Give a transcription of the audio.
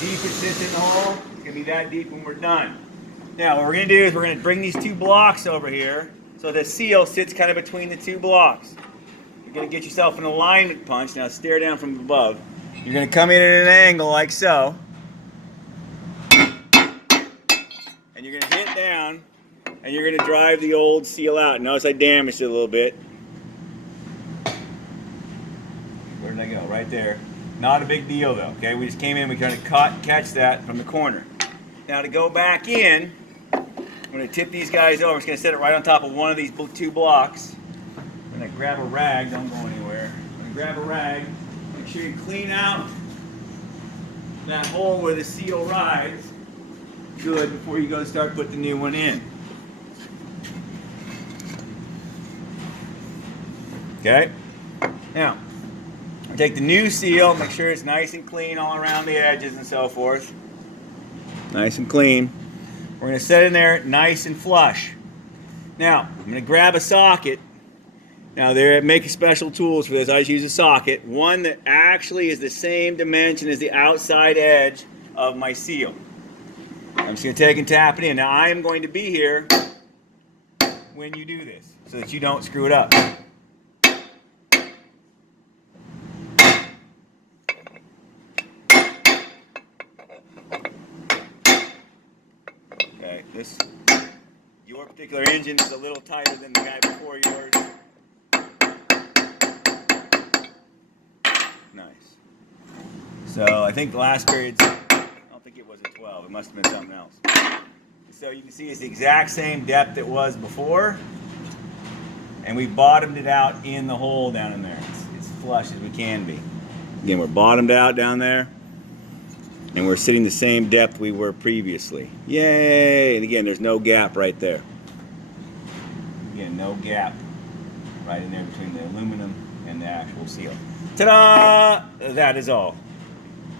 deep it sits in the hole. It's going to be that deep when we're done. Now what we're going to do is we're going to bring these two blocks over here so the seal sits kind of between the two blocks. You're going to get yourself an alignment punch. Now stare down from above. You're going to come in at an angle like so. And you're going to hit down and you're going to drive the old seal out. Notice I damaged it a little bit. Where did I go? Right there. Not a big deal though, okay? We just came in, we kind of catch that from the corner. Now to go back in, I'm going to tip these guys over. I'm just going to set it right on top of one of these two blocks. I'm going to grab a rag, don't go anywhere. I'm going to grab a rag, make sure you clean out that hole where the seal rides good before you go start putting the new one in. Okay? Now, take the new seal, make sure it's nice and clean all around the edges and so forth. Nice and clean. We're going to set in there nice and flush. Now, I'm going to grab a socket. Now, they make special tools for this. I just use a socket. One that actually is the same dimension as the outside edge of my seal. I'm just going to take and tap it in. Now, I am going to be here when you do this so that you don't screw it up. Okay, your particular engine is a little tighter than the guy before yours. Nice. So I think the last period's, I don't think it was a 12, it must have been something else. So you can see it's the exact same depth it was before, and we bottomed it out in the hole down in there. It's flush as we can be. Again, we're bottomed out down there. And we're sitting the same depth we were previously. Yay! And again, there's no gap right there. Again, no gap right in there between the aluminum and the actual seal. Ta-da! That is all.